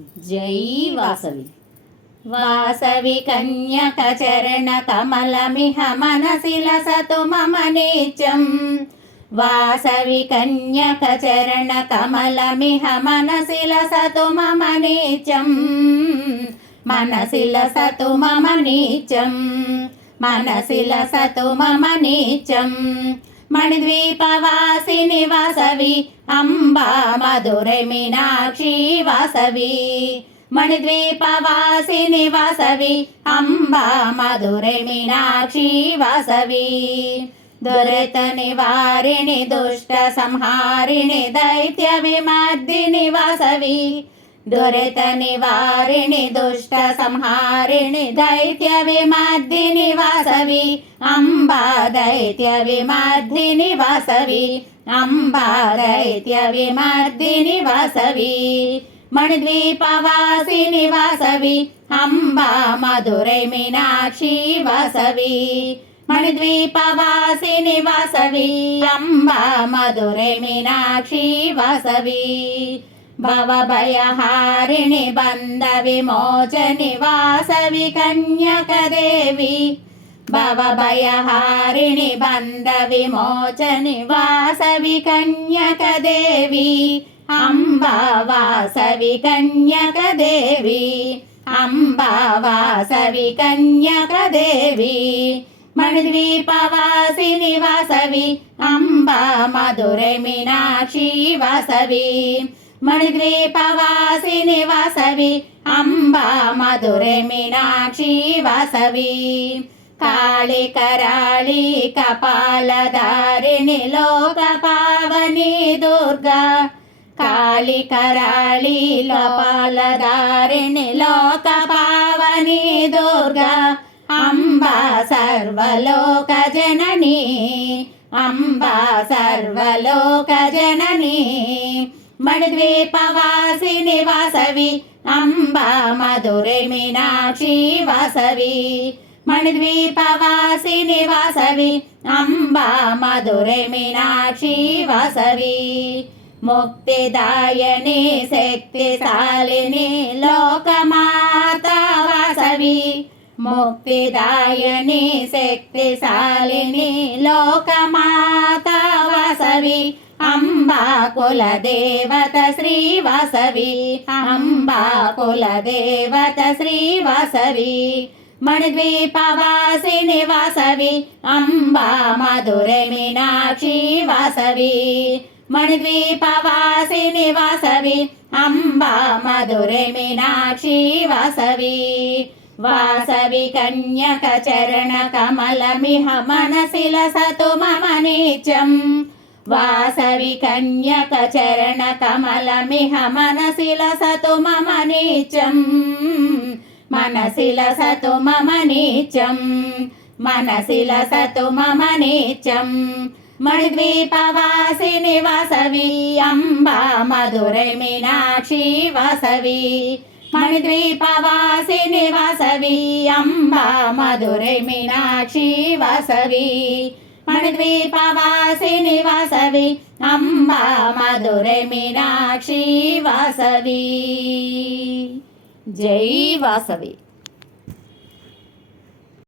జై వాసవి. వాసవి కన్యక చరణ కమలమిహ మనసి లసతు మమ నిత్యం. వాసవి కన్యక చరణ కమలమిహ మనసి లసతు మమ నిత్యం. మనసి లసతు మమ నిత్యం. మనసి లసతు మమ నిత్యం. మణిద్వీపవాసిని వాసవి అంబా మధురై మీనాక్షి వాసవి. మణిద్వీపవాసిని వాసవి అంబా మధురై మీనాక్షి వాసవి. దురిత నివారిణి దుష్ట సంహారిణి దైత్య విమర్దిని వాసవి. దురిత నివారిణి దుష్ట సంహారిణి దైత్య విమర్దిని వాసవి అంబా దైత్య విమర్దిని వాసవి. అంబా దైత్య విమర్దిని వాసవి. మణిద్వీపవాసిని వాసవి అంబా మధురై మీనాక్షి వాసవి. మణిద్వీపవాసిని వాసవి అంబా మధురై మీనాక్షి వాసవి. భవభయహారిణి బంధ విమోచని వాసవి కన్యకదేవి. భవభయహారిణి బంధ విమోచని వాసవి కన్యకదేవి. అంబా వాసవి కన్యకదేవి. అంబా వాసవి కన్యకదేవి. మణిద్వీపవాసిని వాసవి అంబా మధురై మీనాక్షి వాసవి. మణిద్వీపవాసిని వాసవి అంబా మధురై మీనాక్షి వాసవి. కాళి కరాళి కపాలధారిణి లోక పావని దుర్గా. కాళి కరాళి కపాలధారిణి లోక పావని దుర్గా. అంబా సర్వలోక జనని. అంబా సర్వలోక జనని. మణిద్వీపవాసిని వాసవి అంబా మధురై మీనాక్షి వాసవి. మణిద్వీపవాసిని వాసవి అంబా మధురై మీనాక్షి వాసవి. ముక్తిదాయని శక్తిశాలిని లోకమాత వాసవి. ముక్తిదాయని శక్తిశాలిని లోకమాత వాసవి. అంబా కులదేవత శ్రీ వాసవి. అంబా కులదేవత శ్రీ వాసవి. మణిద్వీపవాసిని వాసవి అంబా మధురై మీనాక్షి వాసవి. మణిద్వీపవాసిని వాసవి అంబా మధురై మీనాక్షి వాసవి. వాసవి కన్యక చరణ కమలమిహ మనసి లసతు మమ నిత్యం. వాసవి కన్యక చరణ కమలమిహ మనసి లసతు మమ నిత్యం. మనసి లసతు మమ నిత్యం. మనసి లసతు మమ నిత్యం. మణిద్వీపవాసిని వాసవి అంబా మధురై మీనాక్షి వాసవి. మణిద్వీపవాసిని వాసవి అంబా మధురై మీనాక్షి వాసవి. మణిద్వీపవాసిని వాసవి అంబా మధురై మీనాక్షి వాసవి. జై వాసవి.